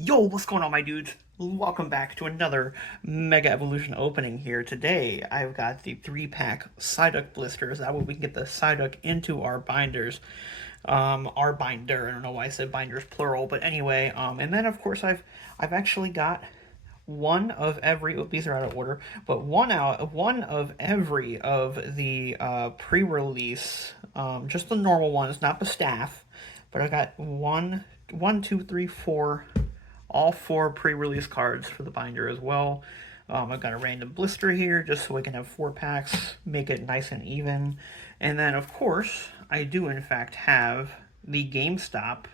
Yo, what's going on, my dudes? Welcome back to another Mega Evolution opening here. Today, I've got the 3-pack Psyduck blisters. That way we can get the Psyduck into our binders. Our binder. I don't know why I said binders plural, but anyway. And then, of course, I've actually got one of every. Oh, these are out of order, but one of every of the pre-release. Just the normal ones, not the staff. But I got one, two, three, four, all four pre-release cards for the binder as well. I've got a random blister here just so we can have 4 packs, make it nice and even. And then, of course, I do in fact have the GameStop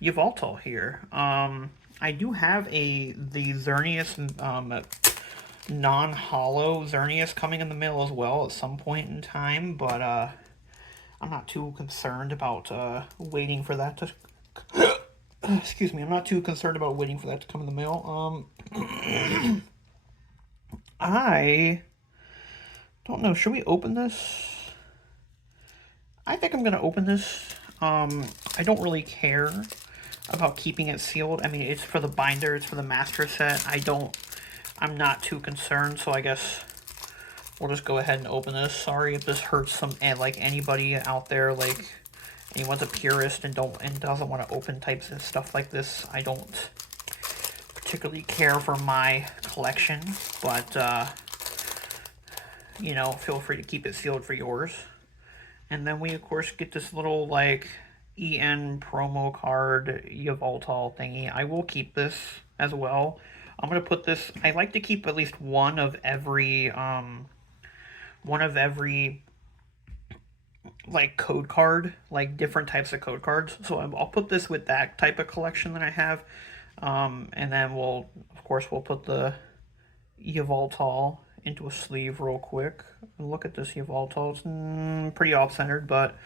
Yveltal here. I do have the Xerneas non-hollow Xerneas coming in the mail as well at some point in time, but I'm not too concerned about waiting for that to excuse me, I'm not too concerned about waiting for that to come in the mail. I don't know. Should we open this? I think I'm gonna open this. I don't really care about keeping it sealed. I mean, it's for the binder, it's for the master set. I'm not too concerned, so I guess we'll just go ahead and open this. Sorry if this hurts like anybody out there, like anyone's a purist and doesn't want to open types and stuff like this. I don't particularly care for my collection, but you know, feel free to keep it sealed for yours. And then we of course get this little like EN promo card Yveltal thingy. I will keep this as well. I'm gonna put this. I like to keep at least one of every like code card, like different types of code cards. So I'll put this with that type of collection that I have. And then of course, we'll put the Yveltal into a sleeve real quick. Look at this Yveltal. It's pretty off-centered, but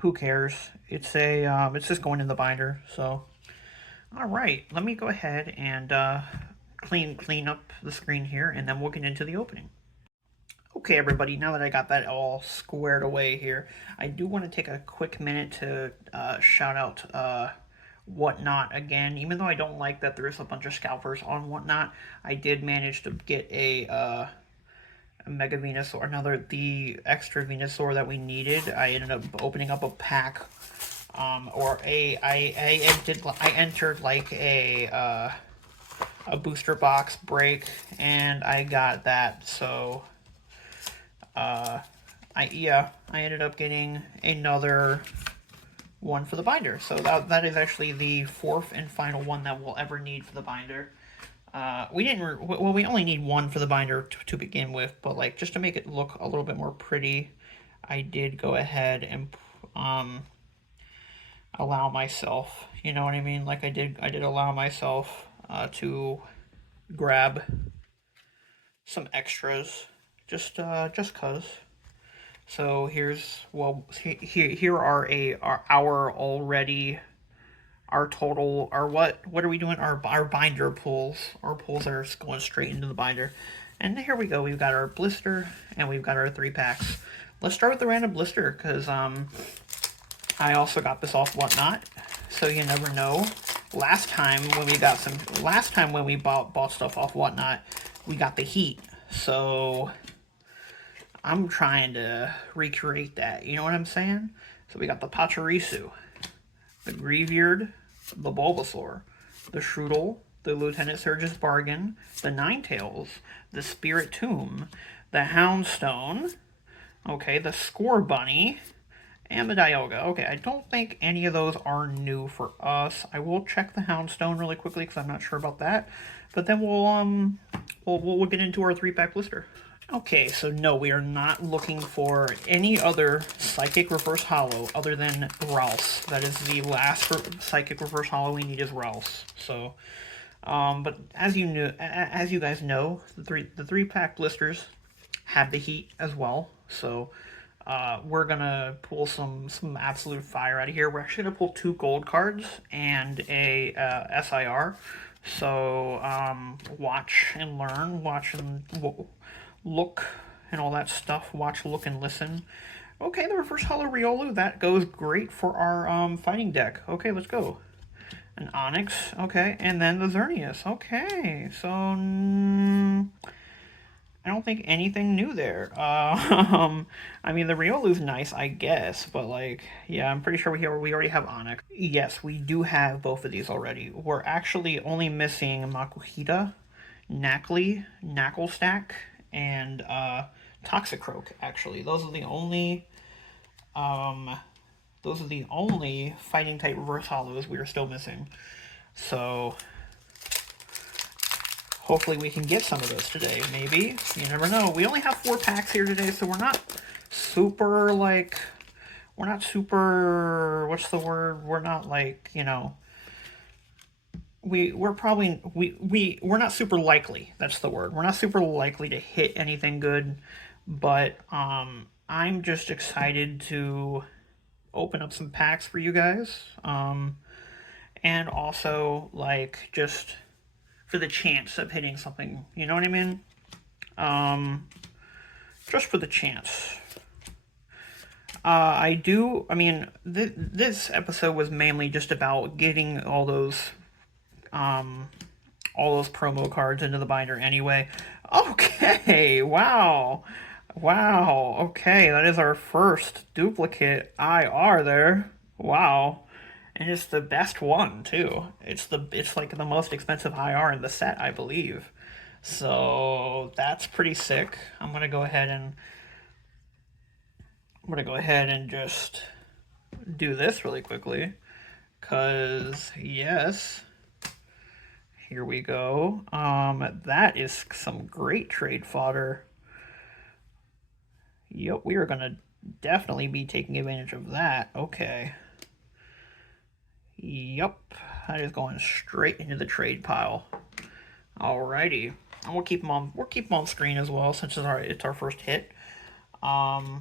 who cares? It's just going in the binder. So, all right, let me go ahead and clean up the screen here, and then we'll get into the opening. Okay, everybody, now that I got that all squared away here, I do want to take a quick minute to shout out Whatnot again. Even though I don't like that there's a bunch of scalpers on Whatnot, I did manage to get a Mega Venusaur, the extra Venusaur that we needed. I ended up opening up a pack, I entered like a booster box break, and I got that, so I ended up getting another one for the binder. So that is actually the 4th and final one that we'll ever need for the binder. We only need one for the binder to begin with, but like just to make it look a little bit more pretty, I did go ahead and allow myself, you know what I mean? Like I did allow myself to grab some extras just cause. So here are our total, what are we doing? Our binder pulls. Our pulls are going straight into the binder. And here we go. We've got our blister and we've got our 3-packs. Let's start with the random blister because I also got this off Whatnot, so you never know. Last time when we bought stuff off Whatnot, we got the heat. So I'm trying to recreate that, you know what I'm saying? So we got the Pachirisu, the Greavyard, the Bulbasaur, the Shroodle, the Lieutenant Surge's Bargain, the Ninetales, the Spirit Tomb, the Houndstone, okay, the Score Bunny, and the Dialga. Okay, I don't think any of those are new for us. I will check the Houndstone really quickly because I'm not sure about that. But then we'll get into our 3-pack blister. Okay, so no, we are not looking for any other Psychic Reverse Hollow other than Ralph's. That is the last Psychic Reverse Hollow we need is Ralph's. So, but as you guys know, the 3-pack blisters have the heat as well. So, we're gonna pull some absolute fire out of here. We're actually gonna pull 2 gold cards and a SIR. So, watch and learn, watch and look and all that stuff. Watch, look, and listen. Okay, the reverse hollow Riolu, that goes great for our fighting deck. Okay, let's go. An Onyx, okay, and then the Xerneas, okay, so I don't think anything new there. I mean, the Riolu's nice, I guess, but like, yeah, I'm pretty sure we already have Onyx. Yes, we do have both of these already. We're actually only missing Makuhita, Knucklestack, and Toxicroak. Actually, um, those are the only fighting type reverse hollows we are still missing. So hopefully we can get some of those today, maybe. You never know. We only have 4 packs here today, so we're not super, like, what's the word? We're not, like, you know, we're probably, we're not super likely, that's the word. We're not super likely to hit anything good, but, I'm just excited to open up some packs for you guys, and also, like, just for the chance of hitting something, you know what I mean? Just for the chance. I mean, this episode was mainly just about getting all those promo cards into the binder anyway. Okay, wow. Wow, okay, that is our first duplicate IR there. Wow. And it's the best one too. It's like the most expensive IR in the set, I believe. So that's pretty sick. I'm gonna go ahead and just do this really quickly. Cause yes. Here we go. That is some great trade fodder. Yep, we are gonna definitely be taking advantage of that. Okay. Yep, that is going straight into the trade pile. Alrighty, and we'll keep them on screen as well since it's our first hit. And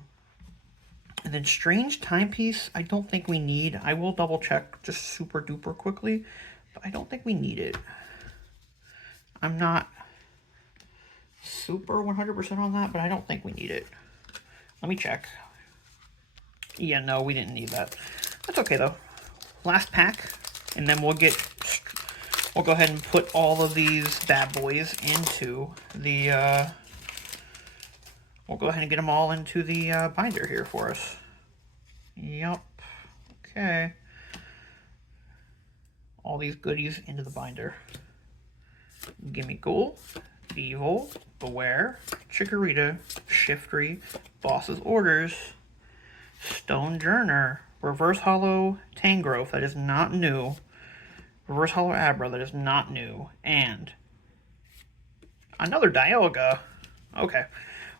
then strange timepiece, I don't think we need. I will double check just super duper quickly, but I don't think we need it. I'm not super 100% on that, but I don't think we need it. Let me check. Yeah, no, we didn't need that. That's okay though. Last pack, and then we'll go ahead and put all of these bad boys into the, we'll go ahead and get them all into the binder here for us. Yep. Okay. All these goodies into the binder. Gimme Ghoul, Evil, Beware, Chikorita, Shiftry, Boss's Orders, Stone Journer, Reverse Hollow Tangrowth, that is not new, Reverse Hollow Abra, that is not new, and another Dialga. Okay,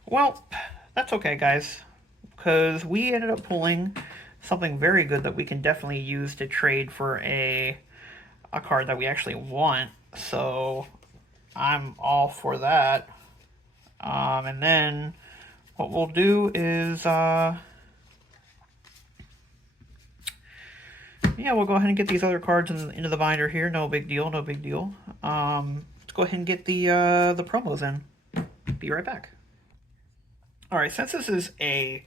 well, that's okay, guys, because we ended up pulling something very good that we can definitely use to trade for a card that we actually want, so I'm all for that. And then what we'll do is, yeah, we'll go ahead and get these other cards into the binder here. No big deal, no big deal. Let's go ahead and get the promos in. Be right back. All right, since this is a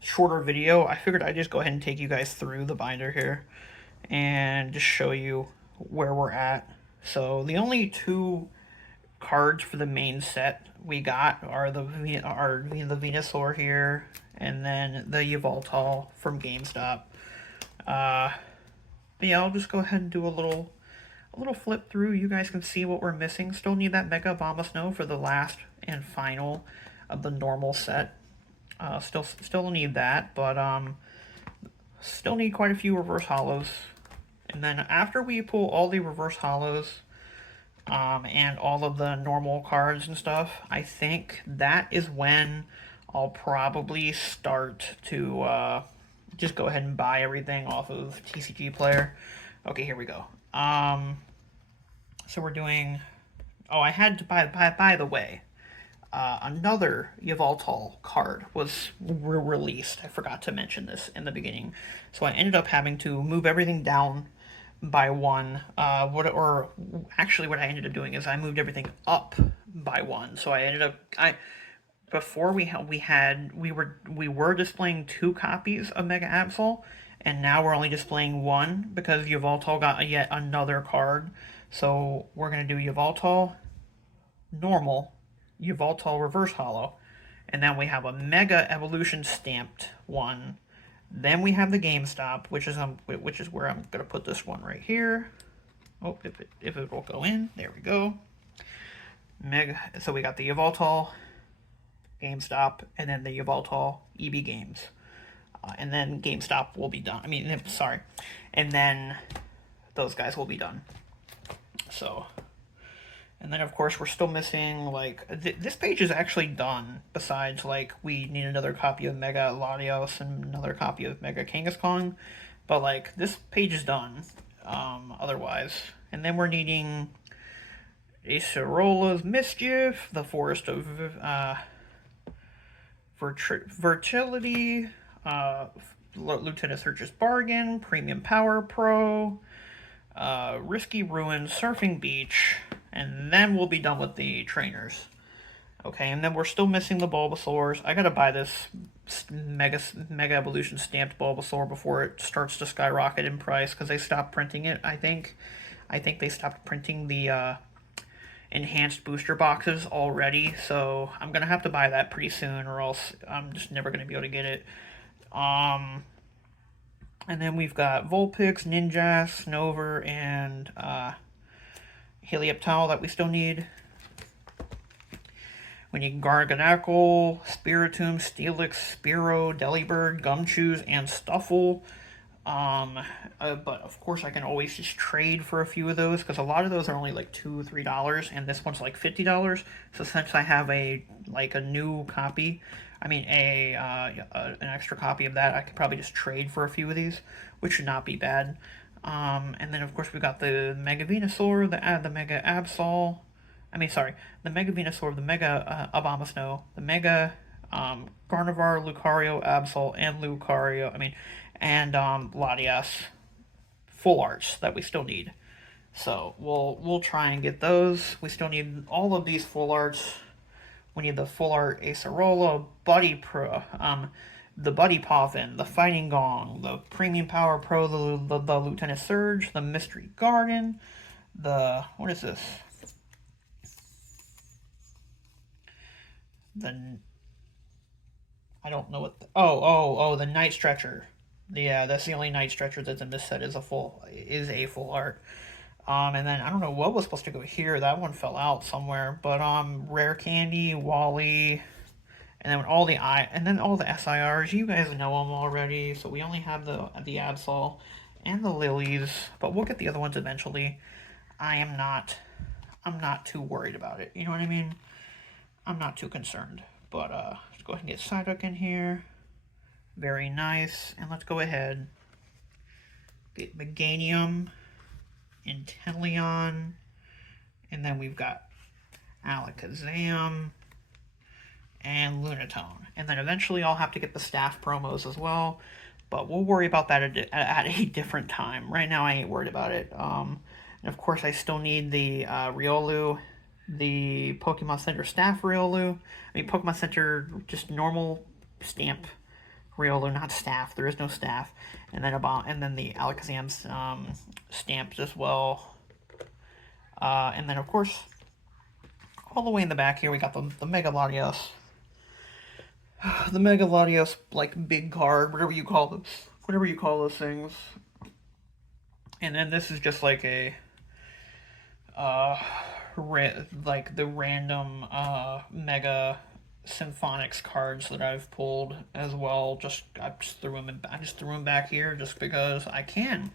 shorter video, I figured I'd just go ahead and take you guys through the binder here and just show you where we're at. So the only 2 cards for the main set we got are the Venusaur here, and then the Yveltal from GameStop. But yeah, I'll just go ahead and do a little flip through. You guys can see what we're missing. Still need that Mega Bombasnow for the last and final of the normal set. Still need that, but still need quite a few reverse hollows. And then after we pull all the reverse hollows, and all of the normal cards and stuff, I think that is when I'll probably start to just go ahead and buy everything off of TCG Player. Okay, here we go. So we're doing. Oh, I had to by the way, another Yveltal card was released. I forgot to mention this in the beginning, so I ended up having to move everything down by 1. Actually what I ended up doing is I moved everything up by 1. So I ended up before we were displaying 2 copies of Mega Absol, and now we're only displaying one because Yveltal got yet another card. So we're going to do Yveltal normal, Yveltal reverse holo, and then we have a Mega Evolution stamped one. Then we have the GameStop, which is where I'm going to put this one right here. Oh, if it will go in, there we go. Mega. So we got the Yveltal, GameStop, and then the Yveltal EB Games, and then GameStop will be done. I mean, sorry, and then those guys will be done. So, and then of course we're still missing like this page is actually done. Besides, like we need another copy of Mega Latios and another copy of Mega Kangaskhan, but like this page is done. Otherwise, and then we're needing Acerola's Mischief, the Forest of Fertility, Lieutenant Search's Bargain, Premium Power Pro, Risky Ruin, Surfing Beach, and then we'll be done with the trainers. Okay, and then we're still missing the Bulbasaurs. I gotta buy this Mega Evolution stamped Bulbasaur before it starts to skyrocket in price because they stopped printing it. I think they stopped printing the enhanced booster boxes already, so I'm gonna have to buy that pretty soon, or else I'm just never gonna be able to get it. And then we've got Vulpix, Ninjask, Snover, and Helioptile that we still need. We need Garganacl, Spiritomb, Steelix, Spearow, Delibird, Gumshoes, and Stuffle. But of course I can always just trade for a few of those because a lot of those are only like $2-3 and this one's like $50. So since I have a new copy, I mean an extra copy of that, I could probably just trade for a few of these, which should not be bad. And then of course we got the Mega Venusaur, the Mega Absol. The Mega Venusaur, the Mega Abomasnow, the Mega Gardevoir, Lucario, Absol, and Lucario. And Latias full arts that we still need. So we'll try and get those. We still need all of these full arts. We need the full art Acerola, Buddy Pro, the Buddy Poffin, the Fighting Gong, the Premium Power Pro, the Lieutenant Surge, the Mystery Garden, the what is this? I don't know what. The Night Stretcher. Yeah, that's the only Night Stretcher that's in this set is a full art. And then I don't know what was supposed to go here. That one fell out somewhere. But Rare Candy, Wally, and then all the SIRs. You guys know them already. So we only have the Absol and the Lilies, but we'll get the other ones eventually. I'm not too worried about it. You know what I mean? I'm not too concerned. But let's go ahead and get Psyduck in here. Very nice. And let's go ahead. Get Meganium, Inteleon, and then we've got Alakazam and Lunatone. And then eventually I'll have to get the staff promos as well. But we'll worry about that at a different time. Right now I ain't worried about it. And of course I still need the Riolu, the Pokemon Center staff Riolu. Pokemon Center just normal stamp Riolu, not staff. There is no staff. And then the Alakazam's stamps as well. And then of course, all the way in the back here we got the Mega Latios. The Mega Latios, like big card, whatever you call those things. And then this is just like a like the random Mega Symphonics cards that I've pulled as well. I just threw them back here just because I can.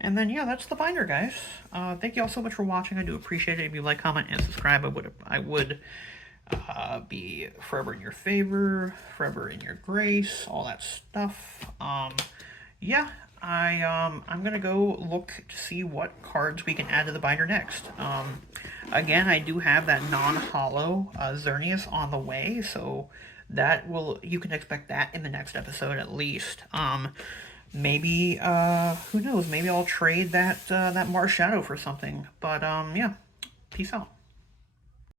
And then yeah, that's the binder, guys. Thank you all so much for watching. I do appreciate it. If you like, comment, and subscribe, I would be forever in your favor, forever in your grace, all that stuff. Yeah, I'm gonna go look to see what cards we can add to the binder next. Again, I do have that non-holo Xerneas on the way, so you can expect that in the next episode at least. Maybe who knows? Maybe I'll trade that Marshadow for something. But yeah, peace out.